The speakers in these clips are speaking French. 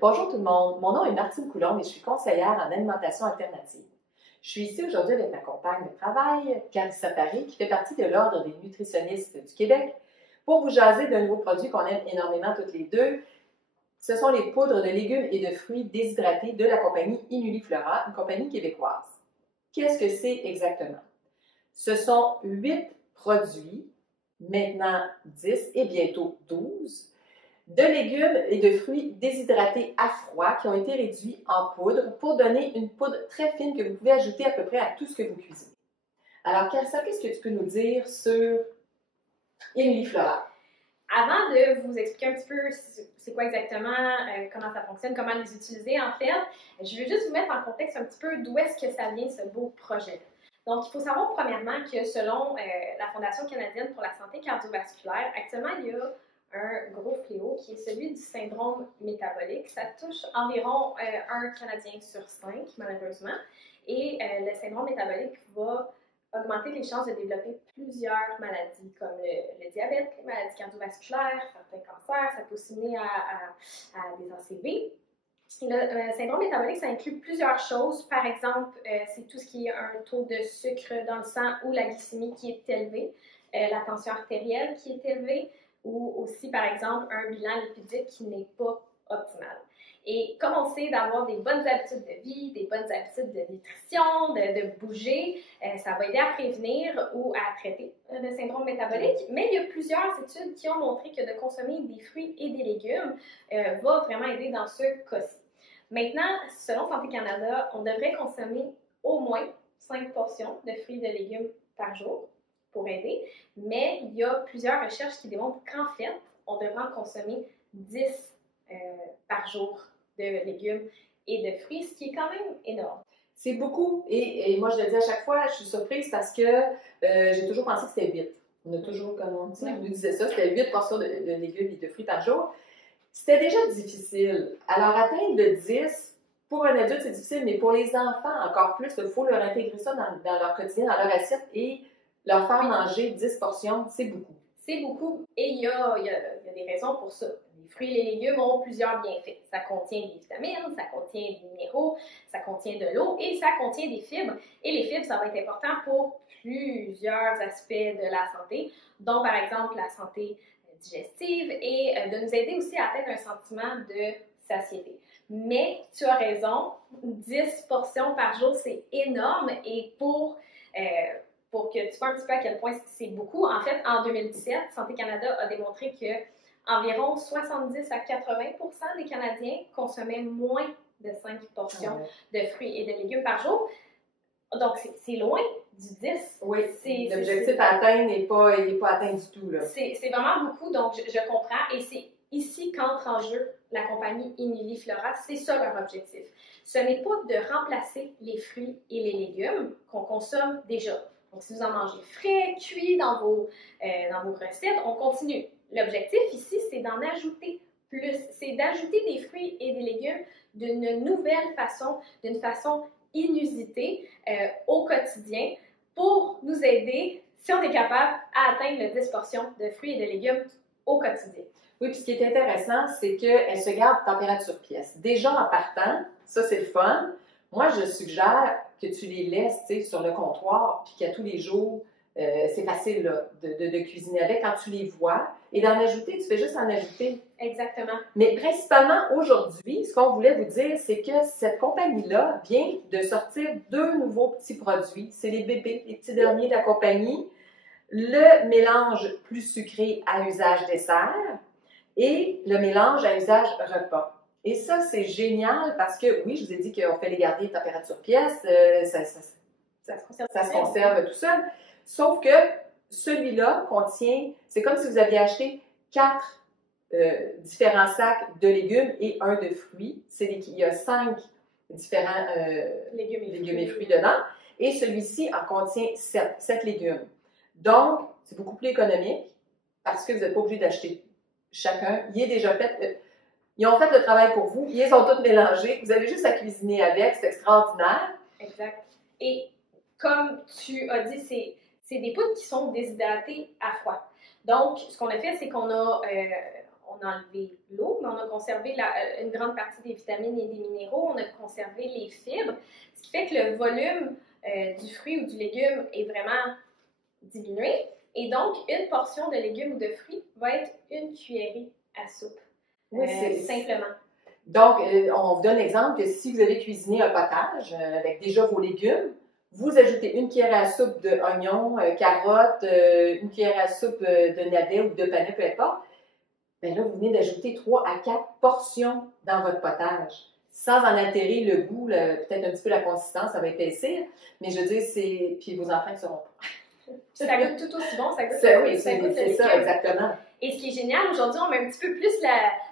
Bonjour tout le monde, mon nom est Martine Coulombe et je suis conseillère en alimentation alternative. Je suis ici aujourd'hui avec ma compagne de travail, Carissa Paris, qui fait partie de l'Ordre des nutritionnistes du Québec, pour vous jaser d'un nouveau produit qu'on aime énormément toutes les deux. Ce sont les poudres de légumes et de fruits déshydratés de la compagnie Inuliflora, une compagnie québécoise. Qu'est-ce que c'est exactement? Ce sont 8 produits, maintenant 10 et bientôt 12, de légumes et de fruits déshydratés à froid qui ont été réduits en poudre pour donner une poudre très fine que vous pouvez ajouter à peu près à tout ce que vous cuisinez. Alors, Carissa, qu'est-ce que tu peux nous dire sur Inuliflora? Avant de vous expliquer un petit peu c'est quoi exactement, comment ça fonctionne, comment les utiliser en fait, je veux juste vous mettre en contexte un petit peu d'où est-ce que ça vient ce beau projet. Donc, il faut savoir premièrement que selon la Fondation canadienne pour la santé cardiovasculaire, actuellement, il y a un gros fléau qui est celui du syndrome métabolique. Ça touche environ un Canadien sur 5, malheureusement. Et le syndrome métabolique va augmenter les chances de développer plusieurs maladies, comme le diabète, les maladies cardiovasculaires, certains cancers. Ça peut aussi mener à des ACV. Le syndrome métabolique, ça inclut plusieurs choses. Par exemple, c'est tout ce qui est un taux de sucre dans le sang ou la glycémie qui est élevé, la tension artérielle qui est élevée, ou aussi, par exemple, un bilan lipidique qui n'est pas optimal. Et comme on sait, d'avoir des bonnes habitudes de vie, des bonnes habitudes de nutrition, de bouger, ça va aider à prévenir ou à traiter le syndrome métabolique. Mais il y a plusieurs études qui ont montré que de consommer des fruits et des légumes va vraiment aider dans ce cas-ci. Maintenant, selon Santé Canada, on devrait consommer au moins 5 portions de fruits et de légumes par jour pour aider, mais il y a plusieurs recherches qui démontrent qu'en fait, on devrait en consommer 10 par jour de légumes et de fruits, ce qui est quand même énorme. C'est beaucoup, et moi je le dis à chaque fois, je suis surprise parce que j'ai toujours pensé que c'était 8. On a toujours, comme on dit, vous nous disait ça, c'était 8 portions de légumes et de fruits par jour. C'était déjà difficile. Alors, atteindre le 10, pour un adulte, c'est difficile, mais pour les enfants, encore plus, il faut leur intégrer ça dans leur quotidien, dans leur assiette et leur faire manger 10 portions, c'est beaucoup. C'est beaucoup, et il y a des raisons pour ça. Les fruits et les légumes ont plusieurs bienfaits. Ça contient des vitamines, ça contient des minéraux, ça contient de l'eau et ça contient des fibres. Et les fibres, ça va être important pour plusieurs aspects de la santé, dont par exemple la santé digestive et de nous aider aussi à atteindre un sentiment de satiété. Mais tu as raison, 10 portions par jour, c'est énorme et pour que tu vois un petit peu à quel point c'est beaucoup, en fait, en 2017, Santé Canada a démontré que environ 70 à 80% des Canadiens consommaient moins de 5 portions de fruits et de légumes par jour. Donc, c'est loin du 10. Oui, l'objectif à atteindre n'est pas atteint du tout. C'est vraiment beaucoup, donc je comprends. Et c'est ici qu'entre en jeu la compagnie Inuliflora. C'est ça leur objectif. Ce n'est pas de remplacer les fruits et les légumes qu'on consomme déjà. Donc, si vous en mangez frais, cuits dans vos recettes, on continue. L'objectif ici, c'est d'en ajouter plus. C'est d'ajouter des fruits et des légumes d'une nouvelle façon, d'une façon inusitée au quotidien pour nous aider, si on est capable, à atteindre le 10 portions de fruits et de légumes au quotidien. Oui, puis ce qui est intéressant, c'est qu'elle se garde température pièce. Déjà en partant, ça c'est le fun. Moi, je suggère que tu les laisses sur le comptoir, puis qu'à tous les jours, c'est facile là, de cuisiner avec quand tu les vois. Et d'en ajouter, tu fais juste en ajouter. Exactement. Mais principalement aujourd'hui, ce qu'on voulait vous dire, c'est que cette compagnie-là vient de sortir 2 nouveaux petits produits. C'est les bébés, les petits derniers de la compagnie. Le mélange plus sucré à usage dessert et le mélange à usage repas. Et ça, c'est génial parce que, oui, je vous ai dit qu'on fait les garder à température pièce, ça se conserve tout seul. Sauf que celui-là contient, c'est comme si vous aviez acheté 4 différents sacs de légumes et un de fruits. Il y a 5 différents légumes et fruits dedans. Et celui-ci en contient 7 légumes. Donc, c'est beaucoup plus économique parce que vous n'êtes pas obligé d'acheter chacun. Il est déjà fait. Ils ont fait le travail pour vous. Ils ont tous mélangés. Vous avez juste à cuisiner avec. C'est extraordinaire. Exact. Et comme tu as dit, c'est des poudres qui sont déshydratées à froid. Donc, ce qu'on a fait, c'est qu'on a on a enlevé l'eau, mais on a conservé une grande partie des vitamines et des minéraux, on a conservé les fibres, ce qui fait que le volume du fruit ou du légume est vraiment diminué. Et donc, une portion de légumes ou de fruits va être une cuillerée à soupe. Oui, simplement. Donc, on vous donne l'exemple que si vous avez cuisiné un potage avec déjà vos légumes, vous ajoutez une cuillère à soupe d'oignons, carottes, une cuillère à soupe de navets ou de panais, peu importe. Bien là, vous venez d'ajouter 3 à 4 portions dans votre potage, sans en altérer le goût, peut-être un petit peu la consistance, ça va épaissir, mais je veux dire, puis vos enfants ne seront pas. Ça goûte tout aussi bon, ça goûte oui, c'est ça, exactement. Et ce qui est génial, aujourd'hui, on met un petit peu plus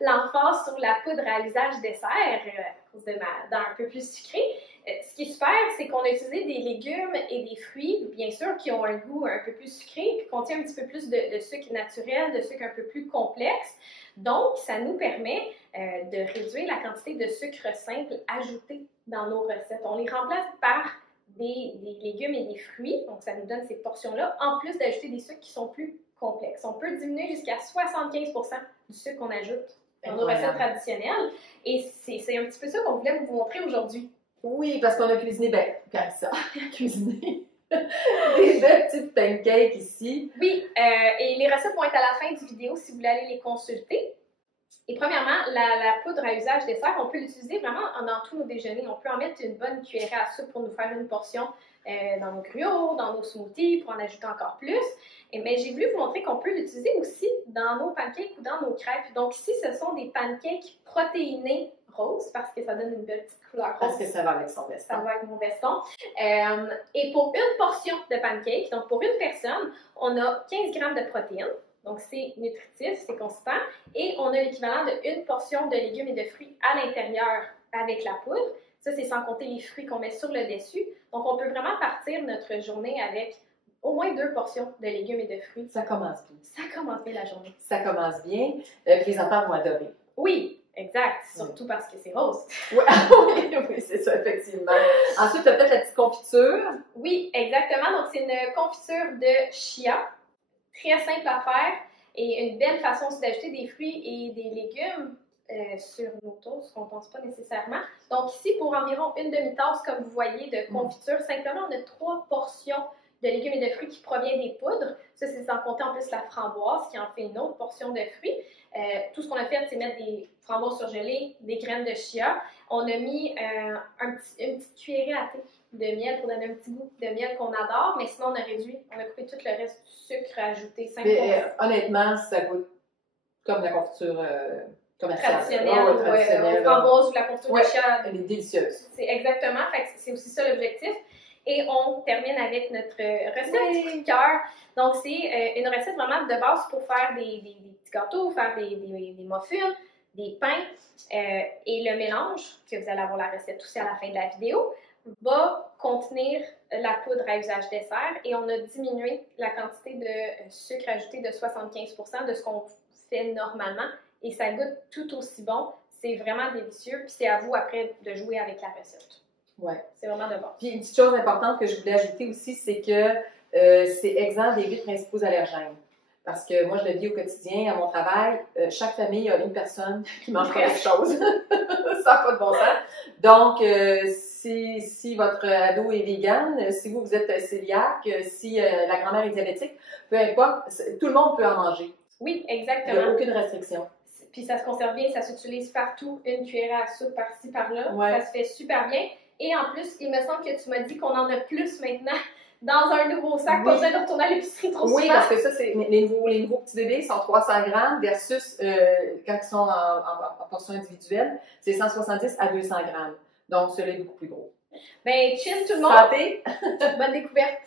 l'emphase sur la poudre à usage dessert, à cause de ma dent un peu plus sucrée. Ce qui est super, c'est qu'on a utilisé des légumes et des fruits, bien sûr, qui ont un goût un peu plus sucré, qui contiennent un petit peu plus de sucre naturel, de sucre un peu plus complexe. Donc, ça nous permet de réduire la quantité de sucre simple ajouté dans nos recettes. On les remplace par des légumes et des fruits, donc ça nous donne ces portions-là, en plus d'ajouter des sucres qui sont plus complexes. On peut diminuer jusqu'à 75% du sucre qu'on ajoute dans nos recettes traditionnelles. Et c'est un petit peu ça qu'on voulait vous montrer aujourd'hui. Oui, parce qu'on a cuisiné, comme ça, cuisiné des belles petites pancakes ici. Oui, et les recettes vont être à la fin du vidéo si vous voulez aller les consulter. Et premièrement, la poudre à usage dessert, on peut l'utiliser vraiment dans tous nos déjeuners. On peut en mettre une bonne cuillerée à soupe pour nous faire une portion dans nos gruaux, dans nos smoothies, pour en ajouter encore plus. Mais j'ai voulu vous montrer qu'on peut l'utiliser aussi dans nos pancakes ou dans nos crêpes. Donc ici, ce sont des pancakes protéinés roses parce que ça donne une belle petite couleur rose. Parce que ça va avec son veston. Ça va avec mon veston. Et pour une portion de pancake, donc pour une personne, on a 15 grammes de protéines. Donc, c'est nutritif, c'est consistant. Et on a l'équivalent d'une portion de légumes et de fruits à l'intérieur avec la poudre. Ça, c'est sans compter les fruits qu'on met sur le dessus. Donc, on peut vraiment partir notre journée avec au moins 2 portions de légumes et de fruits. Ça commence bien. Ça commence bien la journée. Ça commence bien. Puis les enfants vont adorer. Oui, exact. Surtout parce que c'est rose. Oui, c'est ça, effectivement. Ensuite, tu as peut-être la petite confiture. Oui, exactement. Donc, c'est une confiture de chia. Très simple à faire et une belle façon aussi d'ajouter des fruits et des légumes sur nos toasts, qu'on ne pense pas nécessairement. Donc ici, pour environ une demi-tasse, comme vous voyez, de confiture, simplement on a 3 portions de légumes et de fruits qui proviennent des poudres. Ça, c'est sans compter en plus la framboise qui en fait une autre portion de fruits. Tout ce qu'on a fait, c'est mettre des framboises surgelées, des graines de chia. On a mis une petite cuillerée à thé de miel pour donner un petit goût de miel qu'on adore, mais sinon on a réduit, on a coupé tout le reste du sucre ajouté. Honnêtement, ça goûte comme la confiture traditionnelle, traditionnelle, framboise ou la confiture de chia. Elle est délicieuse. C'est exactement, c'est aussi ça l'objectif. Et on termine avec notre recette coup de cœur. Donc c'est une recette vraiment de base pour faire des petits gâteaux, faire des muffins, des pains. Et le mélange, que vous allez avoir la recette aussi à la fin de la vidéo, va contenir la poudre à usage dessert et on a diminué la quantité de sucre ajouté de 75% de ce qu'on fait normalement et ça goûte tout aussi bon. C'est vraiment délicieux puis c'est à vous après de jouer avec la recette. Ouais. C'est vraiment de bon. Puis une petite chose importante que je voulais ajouter aussi, c'est que c'est exempt des 8 principaux allergènes. Parce que moi, je le dis au quotidien, à mon travail, chaque famille a une personne qui mange quelque chose. Ça n'a pas de bon sens. Donc, si votre ado est vegan, si vous êtes cœliaque, si la grand-mère est diabétique, peu importe, tout le monde peut en manger. Oui, exactement. Il n'y a aucune restriction. Puis ça se conserve bien, ça s'utilise partout, une cuillère à soupe par-ci, par-là. Ouais. Ça se fait super bien. Et en plus, il me semble que tu m'as dit qu'on en a plus maintenant dans un nouveau sac, pas besoin de retourner à l'épicerie trop souvent. Oui, parce que ça, c'est les nouveaux petits bébés sont 300 grammes versus quand ils sont en portion individuelle, c'est 170 à 200 grammes. Donc, celui-là est beaucoup plus gros. Ben, chill tout le monde. Santé! Bonne découverte!